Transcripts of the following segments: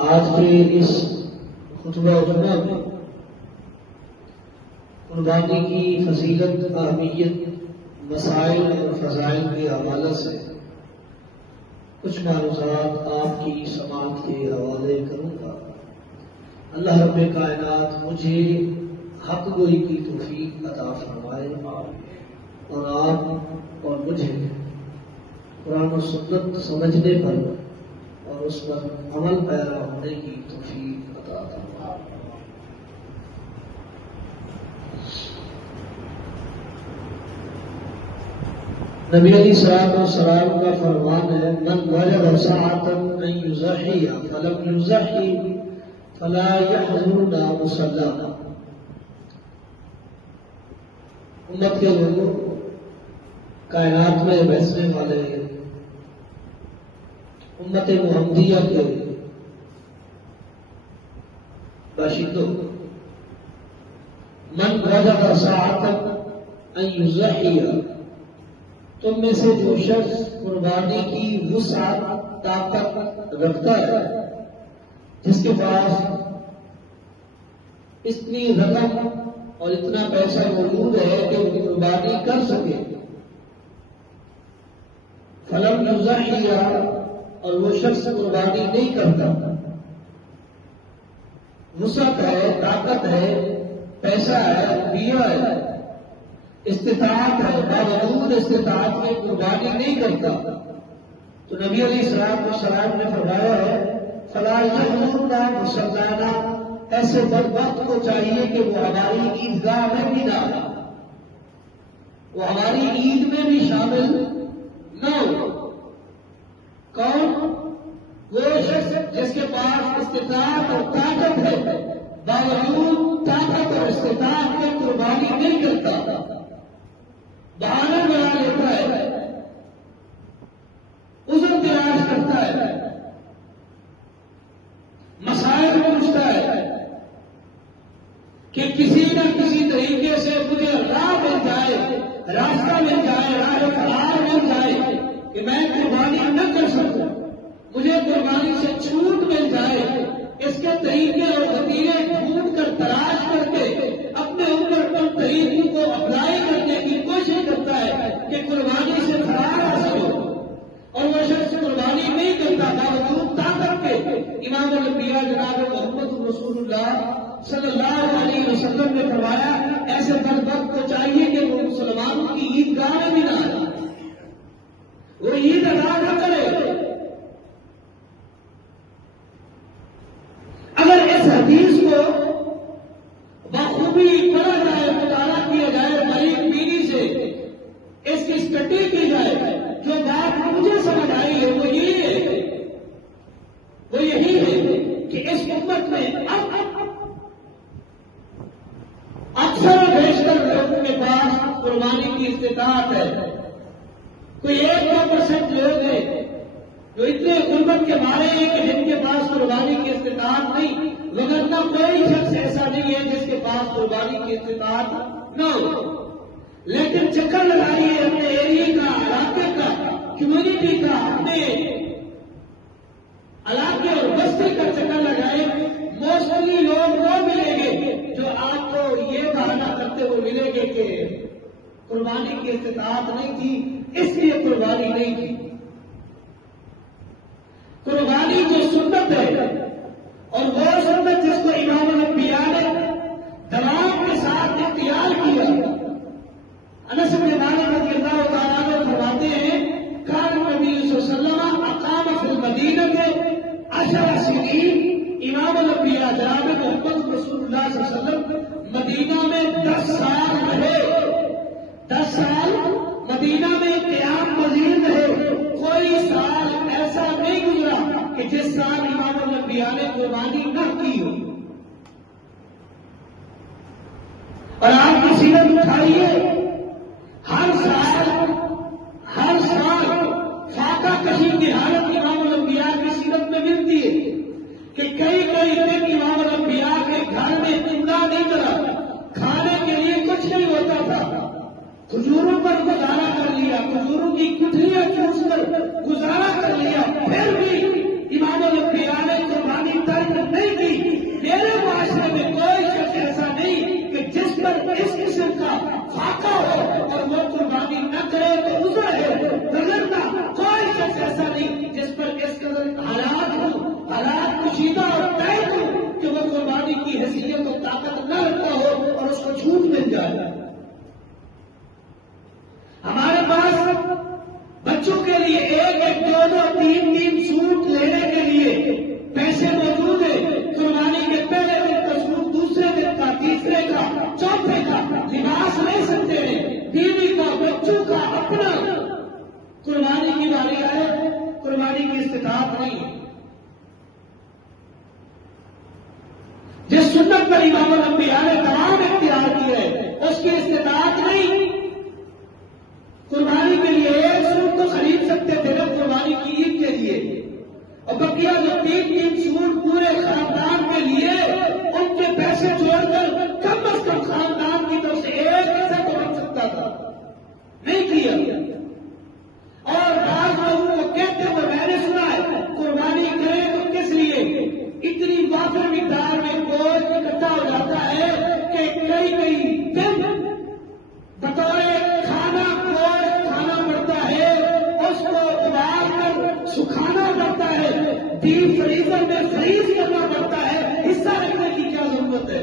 آج کے اس خطبہ جمعہ میں قربانی کی فضیلت، اہمیت، مسائل اور فضائل کے حوالے سے کچھ معلومات آپ کی سماعت کے حوالے کروں گا۔ اللہ رب کائنات مجھے حق گوئی کی توفیق عطا فرمائے اور آپ اور مجھے قرآن و سنت سمجھنے پر اور اس پر عمل پیرا ہونے کی توفیق عطا فرمائے۔ نبی علیہ الصلوۃ والسلام کا فرمان ہے، من وجد ساعة ان یضحی فلم یضحی فلا یحضرنا مصلانا۔ امت کے لوگوں، کائنات میں بیسنے والے امت محمدیہ کے باشندوں، من وجد ساعة ان یضحی، تم میں سے جو شخص قربانی کی وسعت، طاقت رکھتا ہے، جس کے پاس اتنی رقم اور اتنا پیسہ موجود ہے کہ وہ قربانی کر سکے، فلم یضحی، اور وہ شخص قربانی نہیں کرتا، وسعت ہے، طاقت ہے، پیسہ ہے، دیا ہے، استطاعت ہے، باوجود استطاعت میں قربانی نہیں کرتا، تو نبی علیہ الصلوۃ والسلام نے فرمایا ہے، فلا یحضرنا مصلانا، ایسے بدبخت کو چاہیے کہ وہ ہماری عیدگاہ میں بھی نہ آئے، وہ ہماری عید میں بھی شامل نہ ہو۔ کون؟ وہ شخص جس کے پاس استطاعت اور طاقت ہے، باوجود طاقت اور استطاعت میں قربانی نہیں کرتا، بہانہ بنا لیتا ہے، عذر تلاش کرتا ہے، مسائل پوچھتا ہے کہ کسی نہ کسی طریقے سے مجھے راہ مل جائے، راستہ مل جائے، راہ فرار مل جائے کہ میں قربانی نہ کر سکوں، مجھے قربانی سے چھوٹ مل جائے، اس کے طریقے اور وسیلے ڈھونڈ کر تلاش کر کے اپنے اوپر ان طریقوں کو اپلائی کرنے کی کوشش کرتا ہے کہ قربانی سے فرار حاصل ہو، اور وہ شخص قربانی نہیں کرتا باوجود طاقت کے۔ امام الانبیاء جناب محمد رسول اللہ صلی اللہ علیہ وسلم نے فرمایا، ایسے بدبخت کو چاہیے کہ وہ مسلمانوں کی عیدگاہ میں بھی نہ آئے، وہ عید ادا نہ کرے۔ اگر اس حدیث کو بخوبی پڑھا جائے، مطالعہ کیا جائے، باریک بینی سے اس کی اسٹڈی کی جائے، جو بات مجھے سمجھ آئی ہے وہ یہی ہے کہ اس امت میں اب اکثر و بیشتر لوگوں کے پاس قربانی کی استطاعت ہے، کوئی 1-2% لوگ ہیں جو اتنے غربت کے مارے ہیں کہ جن کے پاس قربانی کی استطاعت نہیں، وگرنہ کوئی شخص ایسا نہیں ہے جس کے پاس قربانی کی استطاعت نہ ہو۔ لیکن چکر لگائیے اپنے ایریے کا، علاقے کا، کمیونٹی کا، اپنے علاقے اور بستی کا چکر لگائے، موسٹلی لوگ وہ ملیں گے جو آپ کو یہ بہانہ کرتے ہوئے ملیں گے کہ قربانی کی استطاعت نہیں تھی، اس لیے قربانی نہیں کی۔ قربانی جو سنت ہے، اور وہ سنت جس کو امام الانبیاء نے دوام کے ساتھ اختیار کیا۔ انس بن مالک رضی اللہ تعالیٰ عنہ فرماتے ہیں، کان نبی صلی اللہ علیہ وسلم اقام فی المدینہ کے 10 سنین، امام الانبیاء جناب محمد رسول اللہ صلی اللہ علیہ وسلم مدینہ میں 10 سال رہے، 10 سال مدینہ میں قیام مزید رہے، کوئی سال ایسا نہیں گزرا کہ جس سال امام الانبیاء نے قربانی نہ کی ہو۔ اور آپ کی سیرت اٹھائیے، ہر سال فاقہ کشی کی حالت امام الانبیاء کی سیرت میں ملتی ہے کہ کئی دن امام الانبیاء کے گھر میں چندہ نہیں کرا، کھانے کے لیے کچھ نہیں ہوتا تھا، کھجوروں پر گزارا کر لیا، کھجوروں کی گٹھلیاں چوس کر گزارا کر لیا، پھر بھی امام الانبیاء نے قربانی طے مل جائے. ہمارے پاس بچوں کے لیے ایک ایک دو دو تین تین سوٹ لینے کے لیے پیسے موجود ہیں. قربانی کے پہلے دن کا سوٹ، دوسرے دن کا، تیسرے کا، چوتھے کا لباس لے سکتے ہیں. بیوی کا، بچوں کا، اپنا. قربانی کی باری آئے، قربانی کی استطاعت نہیں ہے. جس سنت پر امام الانبیاء نے تمام اختیار کی ہے اس کی استطاعت نہیں. قربانی کے لیے ایک سوٹ تو خرید سکتے تھے نا قربانی کی عید کے لیے، اور بقیہ جو تین تین سوٹ پورے خاندان کے لیے ان کے پیسے چھوڑ کر کم از کم خاندان کی طرف سے ایک ایسا تو بن سکتا تھا، نہیں کیا. اور بعض لوگوں کو کہتے ہوئے میں نے سنا ہے قربانی کریں تو کس لیے اتنی وافر مقدار میں گوشت اکٹھا ہو جاتا ہے کہ کئی کئی دن بطور کھانا گوشت کھانا پڑتا ہے، اس کو ابال کر سکھانا پڑتا ہے، ڈیپ فریزر میں فریز کرنا پڑتا ہے. حصہ رکھنے کی کیا ضرورت ہے؟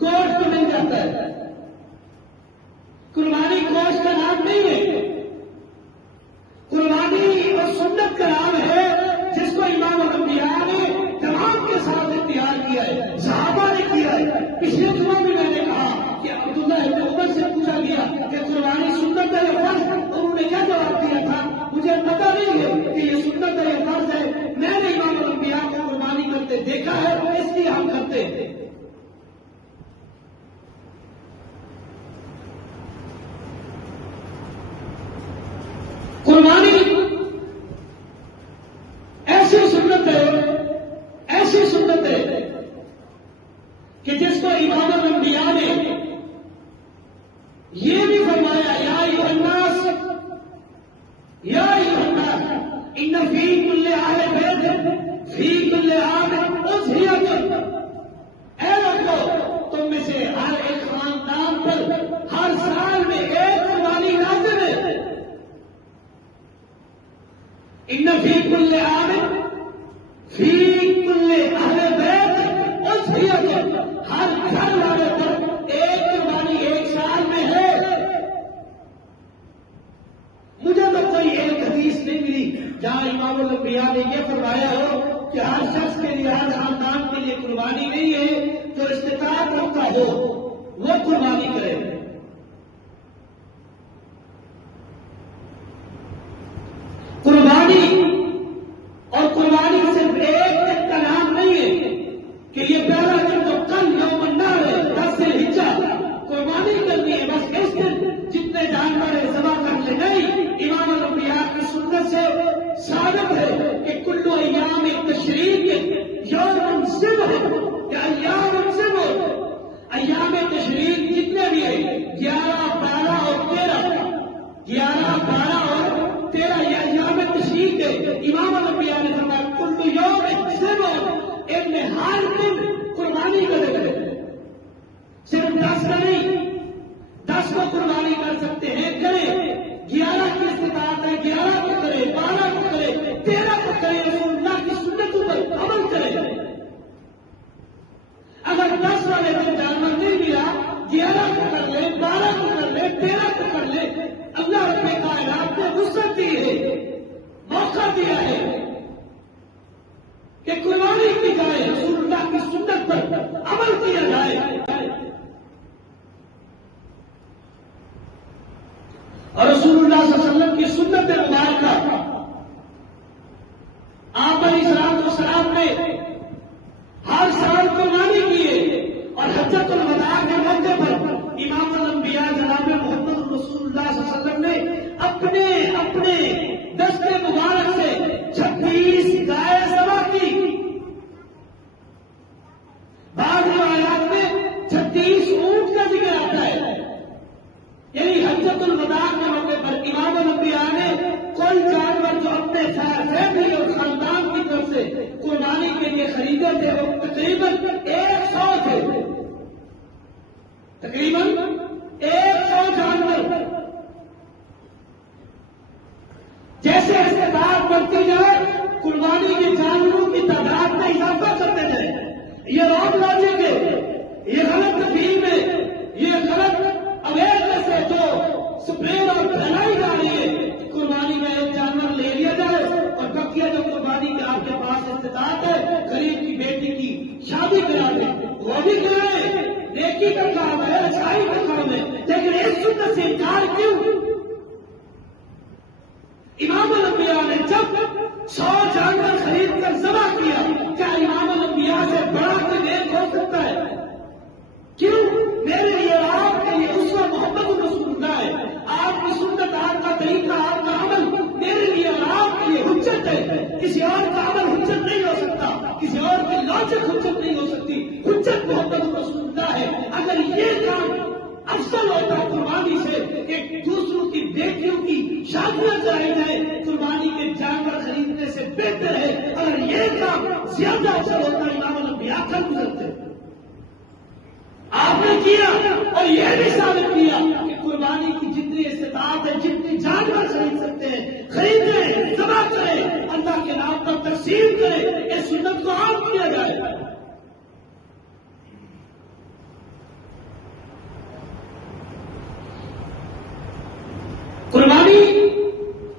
گوشت تو مل جاتا ہے. قربانی گوشت کا نام نہیں ہے، قربانی اور سنت کا نام ہے جس کو امام الانبیاء نے تمام کے ساتھ اختیار کیا ہے، صحابہ نے کیا ہے. پچھلے جمعہ میں نے کہا کہ عبداللہ ابن عمر سے پوچھا گیا کہ قربانی سنت ہے یا فرض، انہوں نے کیا جواب دیا تھا؟ مجھے پتا نہیں ہے کہ یہ سنت ہے یا فرض ہے، میں نے امام الانبیاء کو قربانی کرتے دیکھا ہے اس لیے ہم کرتے ہیں. قربانی ایسی سنت ہے کہ جس کو امام الانبیاء نے یہ بھی فرمایا یا ایھا الناس ان فی کل اہل بیت فی کل عام اضحیۃ. اے لوگوں، تم میں سے ہر ایک خاندان پر ہر سال میں ایک قربانی لازم ہے. ان فی کل عام فی کل اہل بیت اضحیۃ، ہر گھر والے پر ایک قربانی ایک سال میں ہے. مجھے تو کوئی ایک حدیث نہیں ملی جہاں امام الانبیاء نے یہ فرمایا ہو کہ ہر شخص کے لیے، ہر خاندان کے لیے قربانی نہیں ہے، تو استطاعت رکھتا ہو وہ قربانی کرے. قربانی اور قربانی صرف ایک دن کا نام نہیں ہے کہ یہ پہلا دن تو کل یوم النحر ہے، 10 ذوالحجہ قربانی کرنی ہے بس اس دن جتنے جانور ہے ذبح کر لے. نہیں، امام الانبیاء کی سنت سے ثابت ہے کہ کل ایام تشریق یوم ذبح یا ایام ذبح. ایام تشریق جتنے بھی ہیں 11، 12 اور 13، 11، 12 اور 13 یہ ایام تشریق ہے. امام الانبیاء نے فرمایا کل یوم ذبح، ان میں ہر دن قربانی کرے. صرف 10 کا نہیں، 10 کو قربانی کر سکتے ہیں، کرے. 11 کی استطاعت ہے 11 کو کرے، 12 کو کرے، 13 کو کرے. رسول اللہ کی سنتوں پر عمل کرے. اگر 10 والے دن جانور نہیں ملا، 11 کو کر لے، 12 کو کر لے، 13 کو کر لے. اللہ رب کائنات نے وسعت دی ہے، موقع دیا ہے کہ قربانی کی جائے، رسول اللہ کی سنت پر عمل کیا جائے. اور رسول اللہ صلی اللہ علیہ وسلم کی سنت مبارکہ آپ علیہ الصلوۃ والسلام نے ہر سال قربانی کی ہے. اور حجۃ الوداع کے موقع پر امام الانبیاء جناب محمد رسول اللہ صلی اللہ علیہ وسلم نے اپنے دست مبارک سے 36 گائے ذبح کی. بعض روایات میں 36 اونٹ کا ذکر آتا ہے. یعنی حجۃ الوداع کے موقع پر امام الانبیاء نے کوئی جانور جو اپنے فیملی اور خاندان کی طرف سے قربانی کے لیے خریدے تھے وہ تقریباً 100 تھے. تقریباً 100 جانور. جیسے استطاعت بڑھتی جائے قربانی کے جانوروں کی تعداد میں اضافہ کرتے جائیں. یہ رانگ لاجک ہے، یہ غلط فہم ہے، وہ بھی کرائے، نیکی کا کام ہے، اچھائی کا کام ہے، لیکن اس سنت سے انکار کیوں؟ امام الانبیاء نے جب 100 جانور خرید کر ذبح کیا، کیا امام الانبیاء سے بڑا کوئی نیک ہو سکتا ہے؟ کیوں؟ میرے لیے آپ کے لیے اسوہ محمد رسول اللہ ہے، آپ کی سنت، آپ کا طریقہ، آپ کا عمل میرے لیے اور آپ کے لیے حجت ہے، کسی اور کا عمل حجت نہیں ہو سکتا، کسی اور کی لاجک حجت نہیں ہو سکتی، حجت محمد رسول اللہ ہے۔ اگر یہ کام افضل ہوتا قربانی سے کہ دوسروں کی بیٹیوں کی شادیاں کرائی جائیں، قربانی کے جانور خریدنے سے بہتر ہے۔ اگر یہ کام زیادہ افضل ہوتا امام الانبیاء کر گزرتے، آپ نے کیا اور یہ بھی ثابت کیا کہ قربانی کی جتنی استطاعت ہے، جتنی جانور خرید سکتے ہیں خریدیں، ذبح کریں، اللہ کے نام پر تقسیم کریں، اس سنت کو عام کیا جائے۔ قربانی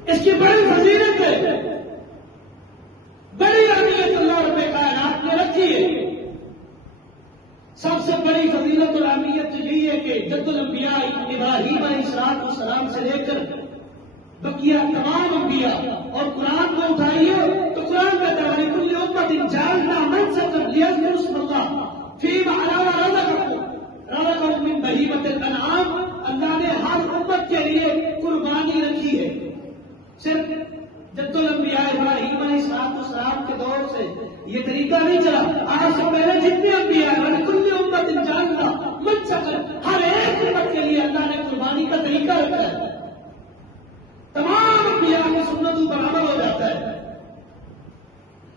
اس کی بڑی فضیلت ہے، بڑی اہمیت اللہ رب کائنات نے رکھی ہے۔ سب سے بڑی فضیلت اور اہمیت تو یہی ہے کہ جد الانبیاء ابراہیم علیہ السلام سے لے کر بقیہ تمام انبیاء اور قرآن کو اٹھائیے تو قرآن کہتا ہے لکل امت جعلنا منسکا لیذکروا اسم اللہ فیما رزقهم من بہیمۃ الانعام۔ اللہ نے ہر امت کے لیے قربانی رکھی ہے۔ صرف جد الانبیاء ابراہیم علیہ السلام کے دور سے یہ طریقہ نہیں چلا، آج سے پہلے جتنے انبیاء ہیں کل امت جعلنا منسکا، ہر ایک امت کے لیے اللہ نے قربانی کا طریقہ رکھا ہے۔ تمام انبیاء کی سنتوں پر عمل ہو جاتا ہے،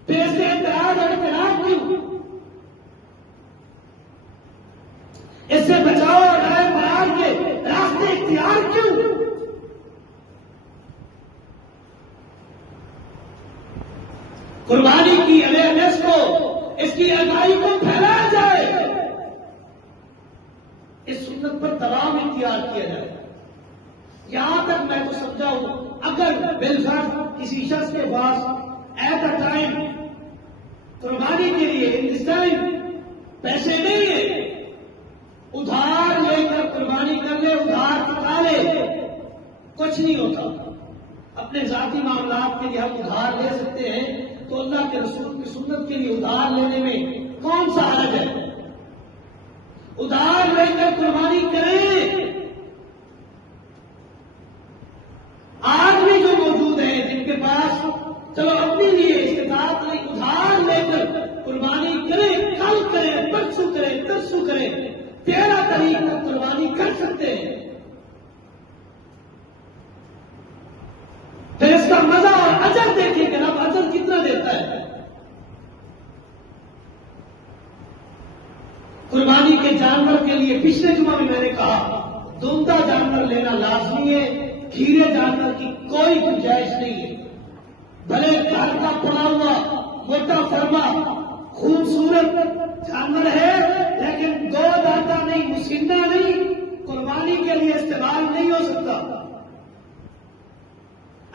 پھر اس سے اعتراض اور اختلاف کیوں؟ اس سے بچاؤ اور ڈرائے فرار کے راستے اختیار کیوں؟ قربانی کی اویئرنیس کو، اس کی آگاہی کو پھیلایا جائے، اس سنت پر دوام اختیار کیا جائے۔ یہاں تک میں تو سمجھا ہوں اگر بالفرض کسی شخص کے پاس ایٹ اے ٹائم قربانی کے لیے اس ٹائم پیسے نہیں ہیں، ادھار لے کر قربانی کر لے، ادھار چکا لے، کچھ نہیں ہوتا۔ اپنے ذاتی معاملات کے لیے ہم ادھار لے سکتے ہیں، تو اللہ کے رسول کی سنت کے لیے ادھار لینے میں کون سا حرج ہے؟ ادھار لے کر قربانی کریں۔ آج بھی جو موجود ہیں جن کے پاس چلو اپنے لیے استطاعت نہیں، ادھار لے کر قربانی کریں، کل کریں، پرسوں کریں، ترسوں کریں، 13 تاریخ تک قربانی کر سکتے ہیں۔ پھر اس کا مزہ اور اجر دیکھیں کہ رب اجر کتنا دیتا ہے۔ قربانی کے جانور کے لیے پچھلے جمعہ میں نے کہا دوندا جانور لینا لازمی ہے، کھیرے جانور کی کوئی گنجائش نہیں ہے۔ بھلے گھر کا پڑا ہوا موٹا فرما خوبصورت جانور ہے، لیکن دو دانتا نہیں، مسنہ نہیں، قربانی کے لیے استعمال نہیں ہو سکتا۔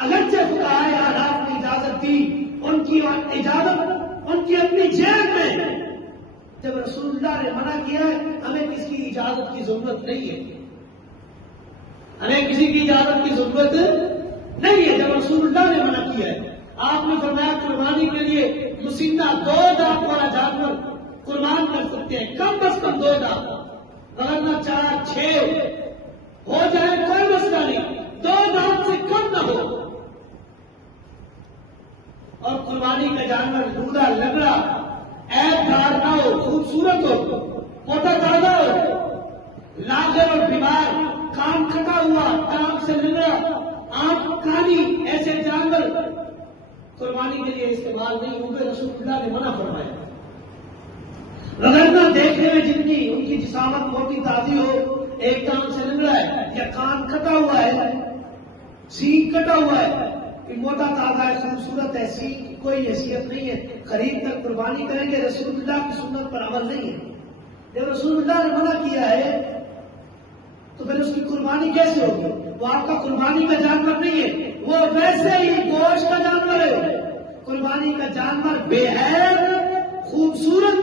اگرچہ فقہائے احناف نے اجازت دی، ان کی اجازت ان کی اپنی جیب میں، جب رسول اللہ نے منع کیا ہے ہمیں کسی کی اجازت کی ضرورت نہیں ہے، ہمیں کسی کی اجازت کی ضرورت نہیں ہے۔ جب رسول اللہ نے منع کیا ہے، آپ نے فرمایا قربانی کے لیے مسنہ 2 دانت والا جانور قربان کر سکتے ہیں، کم از کم 2 دانت، ورنہ 4 6 ہو جائے کوئی مسئلہ نہیں، 2 دانت سے کم نہ ہو۔ اور قربانی کا جانور لولا لگڑا عیب دار نہ ہو، خوبصورت ہو، موٹا تازہ ہو، لاغر اور بیمار، کان کھٹا ہوا، ٹانگ سے لگڑا، آنکھ کانی، ایسے جانور قربانی کے لیے استعمال نہیں ہوں گے، رسول اللہ نے منع فرمایا۔ وغیرہ دیکھنے میں جتنی ان کی جسامت موٹی تازی ہو، ایک کان سے لگڑا ہے یا کان کٹا ہوا ہے، سینگ کٹا ہوا ہے، موٹا تازہ ہے، خوبصورت ہے، سینگ کی کوئی حیثیت نہیں ہے، خرید کر قربانی کریں گے، رسول اللہ کی سنت پر عمل نہیں ہے۔ جب رسول اللہ نے منع کیا ہے تو پھر اس کی قربانی کیسے ہوگی؟ وہ آپ کا قربانی کا جانور نہیں ہے، وہ ویسے ہی گوشت کا جانور ہے۔ قربانی کا جانور بے عیب، خوبصورت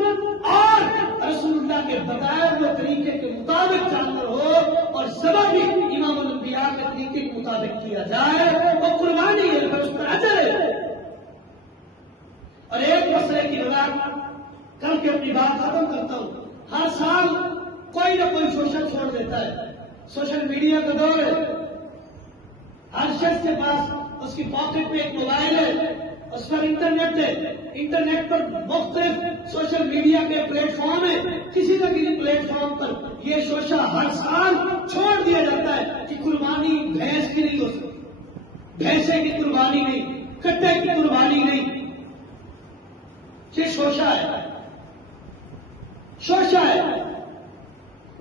اور رسول اللہ کے بتائے ہوئے طریقے کے مطابق جانور ہو اور ذبح بھی امام الانبیاء کے طریقے کے مطابق کیا جائے، وہ قربانی ہے، پھر اس پر اجر ہے۔ اور ایک مسئلے کی وضاحت کر کے اپنی بات ختم کرتا ہوں۔ ہر سال کوئی نہ کوئی سوشل چھوڑ دیتا ہے، سوشل میڈیا کا دور ہے، ہر شخص کے پاس اس کی پاکٹ میں ایک موبائل ہے، اس پر انٹرنیٹ ہے، انٹرنیٹ پر مختلف سوشل میڈیا کے پلیٹ فارم ہیں، کسی نہ کسی پلیٹ فارم پر یہ شوشہ ہر سال چھوڑ دیا جاتا ہے کہ قربانی بھینس کی نہیں ہو سکتی، بھینسے کی قربانی نہیں، کٹے کی قربانی نہیں، یہ شوشہ ہے، شوشہ ہے۔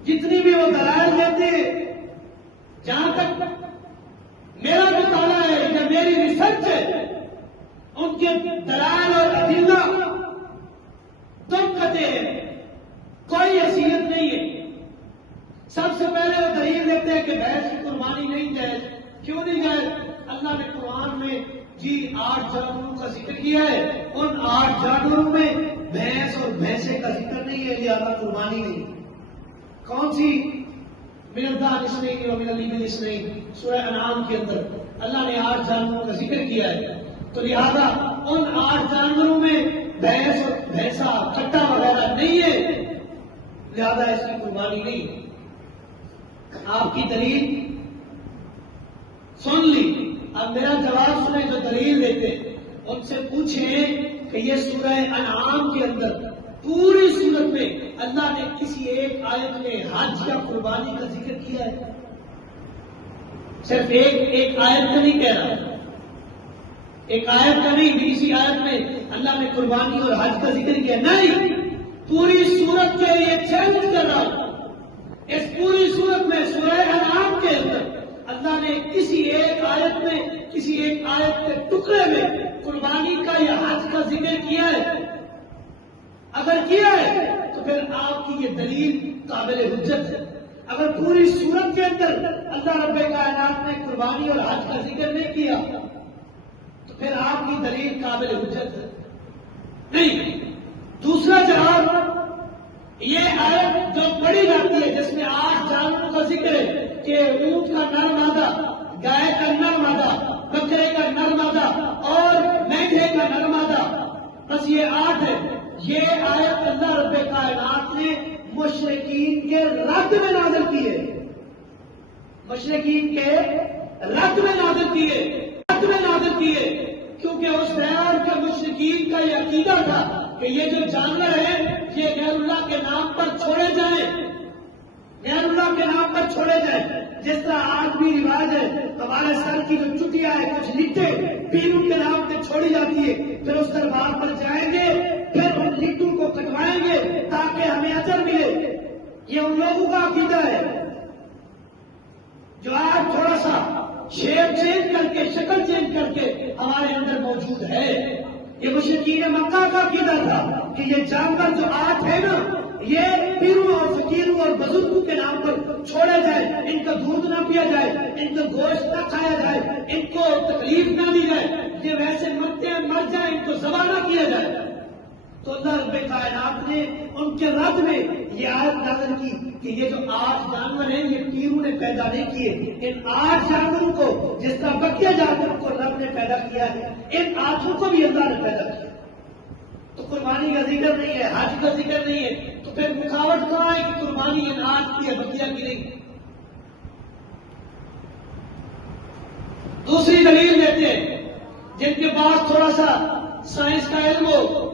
جتنی بھی وہ دلائل دیتے ہیں، جہاں تک میرا مطالعہ ہے یا میری ریسرچ ہے، ان کے دلائل اور ادلہ دم کتے ہیں، کوئی حیثیت نہیں ہے۔ سب سے پہلے وہ دلیل دیتے ہیں کہ بھینس کی قربانی نہیں جائز۔ کیوں نہیں جائز؟ اللہ نے قرآن میں 8 جانوروں کا ذکر کیا ہے، ان 8 جانوروں میں بھینس اور بھینسے کا ذکر نہیں ہے، لہذا قربانی نہیں۔ کون سی؟ من الضأن اثنین ومن الإبل اثنین، سورہ انعام کے اندر اللہ نے 8 جانوروں کا ذکر کیا ہے، تو لہذا ان 8 جانوروں میں بھینس اور بھینسا کٹا وغیرہ نہیں ہے، لہذا اس کی قربانی نہیں۔ آپ کی دلیل سن لی، اب میرا جواب سنیں جو دلیل دیتے، ان سے پوچھیں کہ یہ سورہ انعام کے اندر پوری صورت میں اللہ نے کسی ایک آیت میں حج یا قربانی کا ذکر کیا ہے؟ صرف ایک آیت کا نہیں کہہ رہا، ایک آیت کا نہیں، اسی آیت میں اللہ نے قربانی اور حج کا ذکر کیا نہیں، پوری صورت کے لیے چیلنج کر رہا ہوں۔ اس پوری صورت میں سورہ انعام کے اندر اللہ نے کسی ایک آیت میں، کسی ایک آیت کے ٹکڑے میں قربانی کا یا حج کا ذکر کیا ہے؟ اگر کیا ہے تو پھر آپ کی یہ دلیل قابل حجت ہے۔ اگر پوری صورت کے اندر اللہ رب کائنات نے قربانی اور حج کا ذکر نہیں کیا تو پھر آپ کی دلیل قابل حجت ہے نہیں۔ دوسرا جواب، یہ آیت جو پڑھی جاتی ہے جس میں 8 جانوروں کا ذکر ہے کہ اونٹ کا نر مادہ، گائے کا نر مادہ، بکرے کا نر مادہ اور مینڈھے کا نر مادہ، بس یہ 8 ہے، یہ آیت اللہ رب کائنات نے مشرکین کے رد میں نازل کی ہے، مشرکین کے رد میں نازل کی ہے، رد میں نازل کی ہے، کیونکہ اس دور کے مشرکین کا یہ عقیدہ تھا کہ یہ جو جانور ہیں یہ غیر اللہ کے نام پر چھوڑے جائیں، غیر اللہ کے نام پر چھوڑے جائیں۔ جس طرح آج بھی رواج ہے، ہمارے سر کی جو چٹیاں ہے، کچھ لٹے پیروں کے نام پہ چھوڑی جاتی ہے، پھر اس دربار پر جائیں گے، پھر ان لٹوں کو کٹوائیں گے تاکہ ہمیں اجر ملے۔ یہ ان لوگوں کا عقیدہ ہے جو آج تھوڑا سا شیپ چینج کر کے، شکل چینج کر کے ہمارے اندر موجود ہے۔ یہ مشرکین مکہ کا عقیدہ تھا کہ یہ جانور جو 8 ہے نا، یہ پیروں اور فقیروں اور بزرگوں کے نام پر چھوڑے جائے، ان کا دودھ نہ پیا جائے، ان کا گوشت نہ کھایا جائے، ان کو تکلیف نہ دی جائے، یہ ویسے مرتے ہیں مر جائیں، ان کو ذبح نہ کیا جائے۔ تو اللہ رب کائنات نے ان کے رد میں یہ آیت نازل کی کہ یہ جو 8 جانور ہیں یہ پیروں نے پیدا نہیں کیے، ان 8 جانوروں کو جس طرح بقیہ جانوروں کو رب نے پیدا کیا ہے، ان 8 کو بھی اللہ نے پیدا کیا۔ تو قربانی کا ذکر نہیں ہے، حج کا ذکر نہیں ہے، تو پھر مکاوٹ کہاں ہے کہ قربانی ان 8 کی ہے، بقیہ کی نہیں۔ دوسری دلیل دیتے ہیں جن کے پاس تھوڑا سا سائنس کا علم ہو،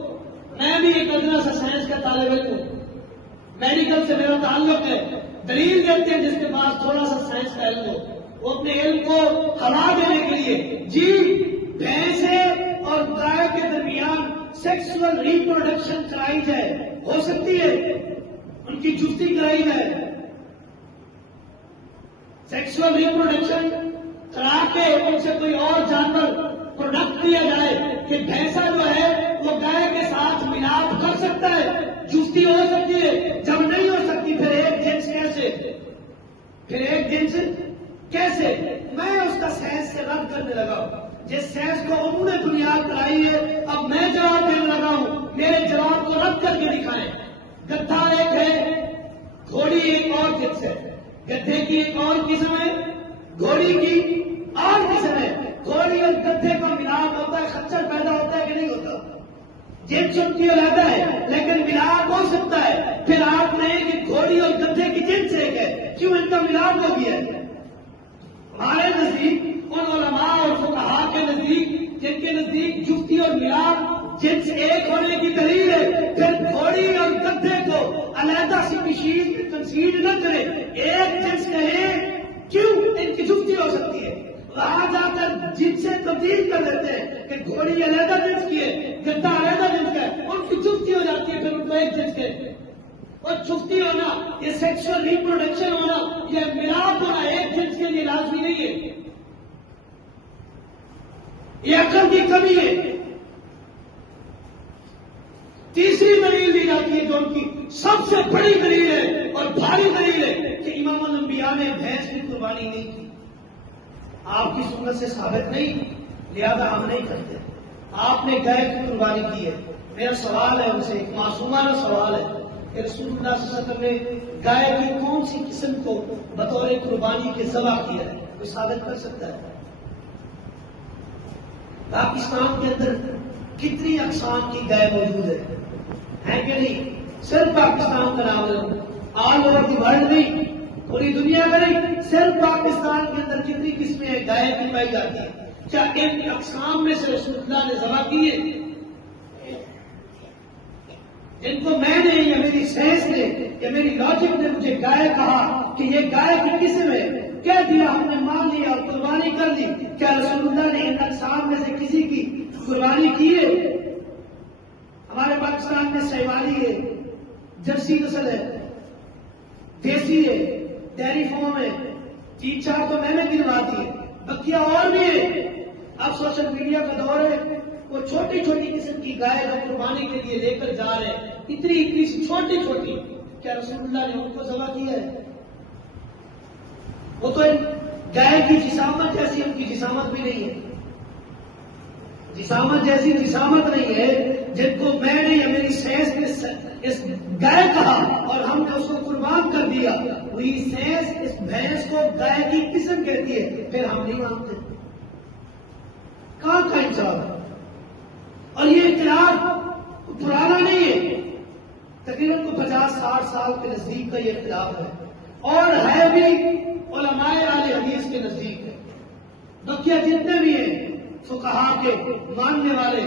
میں بھی ایک ادنا سا سائنس کا طالب علم ہوں، میڈیکل سے میرا تعلق ہے، دلیل دیتے ہیں جس کے پاس تھوڑا سا سائنس کا علم ہو، وہ اپنے علم کو ہلا دینے کے لیے جی بھینسے اور گائے کے درمیان سیکسول ریپروڈکشن کرائی جائے، ہو سکتی ہے، ان کی جفتی کرائی جائے، سیکسول ریپروڈکشن کرا کے ان سے کوئی اور جانور پروڈکٹ دیا جائے کہ بھینسا جو ہے وہ گائے کے ساتھ ملاپ کر سکتا ہے، جفتی ہو سکتی ہے، جب نہیں ہو سکتی پھر ایک جنس کیسے، پھر ایک جنس کیسے؟ میں اس کا سائنس سے رد کرنے لگا ہوں، جس سائنس کو انہوں نے بنیاد کرائی ہے اب میں جواب دینے لگا ہوں، میرے جواب کو رد کر کے دکھائیں۔ گدھا ایک ہے، اور جنس ہے، گدھے کی ایک اور قسم ہے، گھوڑی کی اور قسم ہے۔ گھوڑی اور گدھے کا ملاپ ہوتا ہے، خچر پیدا ہوتا ہے کہ نہیں ہوتا؟ جنس ان کی علیحدہ ہے لیکن ملاپ ہو سکتا ہے۔ پھر آپ نے کہ گھوڑی اور گدھے کی جنس ایک ہے، کیوں ان کا ملاپ ہو گیا ہے؟ ہمارے نزدیک، ان علماء اور فقہاء کے نزدیک، جن کے نزدیک جفتی اور ملاپ جنس ایک ہونے کی دلیل ہے، پھر گھوڑی اور گدھے کو علیحدہ سپیشیز میں کنسیڈر نہ کرے، ایک جنس کہیں، کیوں؟ ان کی جفتی ہو سکتی ہے۔ وہاں جا کر جنس سے تبدیل کر دیتے ہیں کہ گھوڑی علیحدہ جنس کی ہے، گدھا علیحدہ جنس کا ہے، ان کی جفتی ہو جاتی ہے، پھر ان کو ایک جنس کہتے ہیں۔ اور جفتی ہونا، یہ سیکشل ریپروڈکشن ہونا، یہ ملاپ ہونا ایک جنس کے لیے لازمی نہیں ہے، یہ عقل کی کمی ہے۔ تیسری دلیل دی جاتی ہے جو ان کی سب سے بڑی دلیل ہے اور بھاری دلیل ہے کہ امام الانبیاء نے بھینس کی قربانی نہیں کی، آپ کی سنت سے ثابت نہیں، لہذا ہم نہیں کرتے۔ آپ نے گائے کی قربانی کی ہے، میرا سوال ہے ان سے، ایک معصومانہ سوال ہے کہ رسول اللہ صلی اللہ علیہ وسلم نے گائے کی کون سی قسم کو بطور قربانی کے ذبح کیا ہے؟ کوئی ثابت کر سکتا ہے؟ پاکستان کے اندر کتنی اقسام کی گائے موجود ہے کہ نہیں؟ صرف پاکستان کا نام ہے، آل اوور دی ورلڈ نہیں، پوری دنیا میں نہیں، صرف پاکستان کے اندر کتنی قسمیں گائے کی پائی جاتی ہیں؟ کیا ان اقسام میں سے رسول اللہ نے ذبح کیے؟ جن کو میں نے یا میری سائنس نے یا میری لاجک نے مجھے گائے کہا کہ یہ گائے کی قسم ہے، کہہ دیا، ہم نے مان لیا اور قربانی کر دی، کیا رسول اللہ نے ان اقسام میں سے کسی کی قربانی کی ہے؟ ہمارے پاکستان میں سہوالی ہے، جرسی نسل ہے، دیسی ہے، ڈیری فارم ہے، تین چار تو میں نے گنواتی ہے، بکیاں اور بھی ہے۔ اب سوشل میڈیا کا دور ہے، وہ چھوٹی چھوٹی قسم کی گائے جو قربانی کے لیے لے کر جا رہے ہیں، اتنی چھوٹی چھوٹی، کیا رسول اللہ نے ان کو ذبح کیا ہے؟ وہ تو گائے کی جسامت جیسی ان کی جسامت بھی نہیں ہے، جسامت جیسی جسامت نہیں ہے، جن کو میں نے یا میری سائنس نے اس گائے کہا اور ہم نے اس کو قربان کر دیا، وہی سائنس اس بھینس کو گائے کی قسم کہتی ہے، پھر ہم نہیں مانتے۔ کہاں کا انصاف ہے؟ اور یہ اختلاف پرانا نہیں ہے، تقریباً 50-60 سال کے نزدیک کا یہ اختلاف ہے، اور ہے بھی علماء اہل حدیث کے نزدیک ہے۔ بقیہ جتنے بھی ہیں فقہاء کے ماننے والے،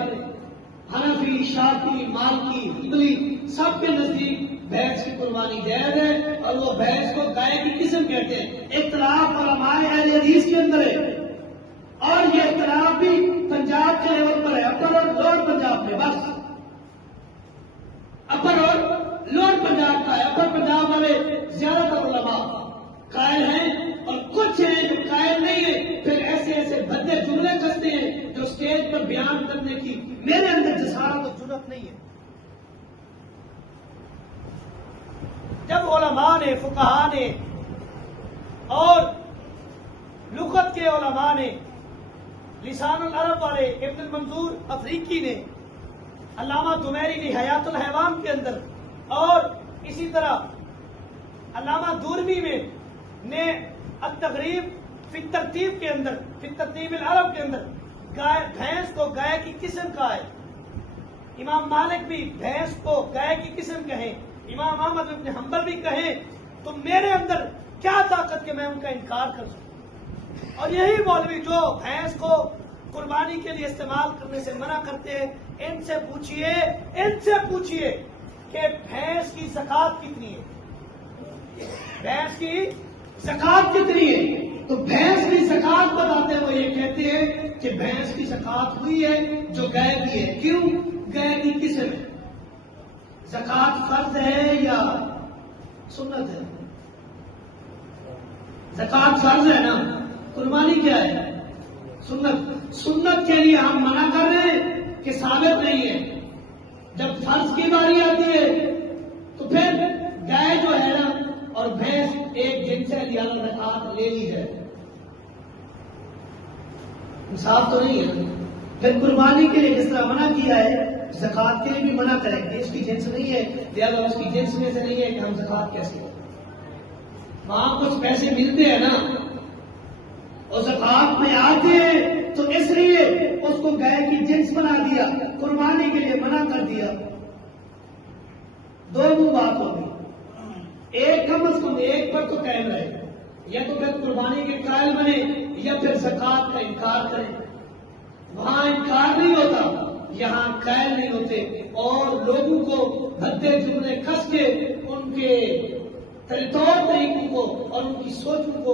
حنفی، شافعی، مالکی، حنبلی، سب کے نزدیک بھینس کی قربانی جائز ہے، اور وہ بھینس کو گائے کی قسم کہتے ہیں۔ اختلاف علماء اہل حدیث کے اندر ہے، اور یہ اختلاف بھی پنجاب کے لیول پر ہے، اپر اور لوور پنجاب میں، بس اپر اور لوور پنجاب کا ہے۔ اپر پنجاب والے زیادہ تر علماء قائل ہیں، اور کچھ ہیں جو قائل نہیں ہیں، پھر ایسے ایسے بھدے جملے کستے ہیں جو اسٹیج پر بیان کرنے کی میرے اندر جسارت اور جرأت نہیں ہے۔ جب علماء نے، فقہاء نے اور لغت کے علماء نے، لسان العرب والے ابن المنظور افریقی نے، علامہ دمیری نے حیات الحیوان کے اندر، اور اسی طرح علامہ دورمی میں نے التغریب فی الترتیب کے اندر، فی الترتیب العرب کے اندر بھینس کو گائے کی قسم کہا ہے۔ امام مالک بھی بھینس کو گائے کی قسم کہیں، امام احمد بن حنبل بھی کہیں، تو میرے اندر کیا طاقت کہ میں ان کا انکار کر سکوں؟ اور یہی مولوی جو بھینس کو قربانی کے لیے استعمال کرنے سے منع کرتے ہیں، ان سے پوچھئے کہ بھینس کی زکات کتنی ہے، بھینس کی زکات کتنی ہے؟ تو بھینس کی زکات بتاتے ہیں وہ یہ کہتے ہیں کہ بھینس کی زکات ہوئی ہے جو گائے کی ہے۔ کیوں؟ گائے کی قسم ہے۔ زکات فرض ہے یا سنت ہے؟ زکات فرض ہے نا، قربانی کیا ہے؟ سنت۔ سنت کے لیے ہم منع کر رہے ہیں کہ ثابت نہیں ہے۔ جب فرض کی باری آتی ہے تو پھر گائے جو ہے نا اور بھینس ایک دن سے لہٰذا زکات لے لی جائے، انصاف تو نہیں ہے۔ پھر قربانی کے لیے جس طرح منع کیا ہے، زکات کے لیے بھی منع کریں گے، اس کی جنس نہیں ہے، لہٰذا اس کی جنس میں سے نہیں ہے کہ ہم زکات کیسے کریں۔ وہاں کچھ پیسے ملتے ہیں نا، اور زکات میں آتے ہیں تو اس لیے اس کو گائے کی جنس بنا دیا، قربانی کے لیے منع کر دیا. دو منہ بات ہوگی، ایک کم از کم ایک پر تو قائم رہے، یا تو پھر قربانی کے قائل بنے یا پھر زکات کا انکار کرے. وہاں انکار نہیں ہوتا، یہاں قائل نہیں ہوتے، اور لوگوں کو بھدے جملے کس کے ان کے طور طریقوں کو اور ان کی سوچوں کو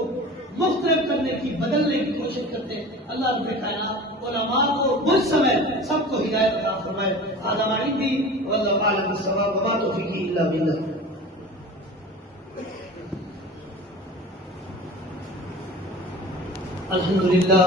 مختلف کرنے کی، بدلنے کی کوشش کرتے ہیں. اللہ رب کائنات علماء کو مجھ سمیت سب کو ہدایت عطا فرمائے. ھذا ما عندی واللہ اعلم بالصواب وما توفیقی الا باللہ. الحمدللہ.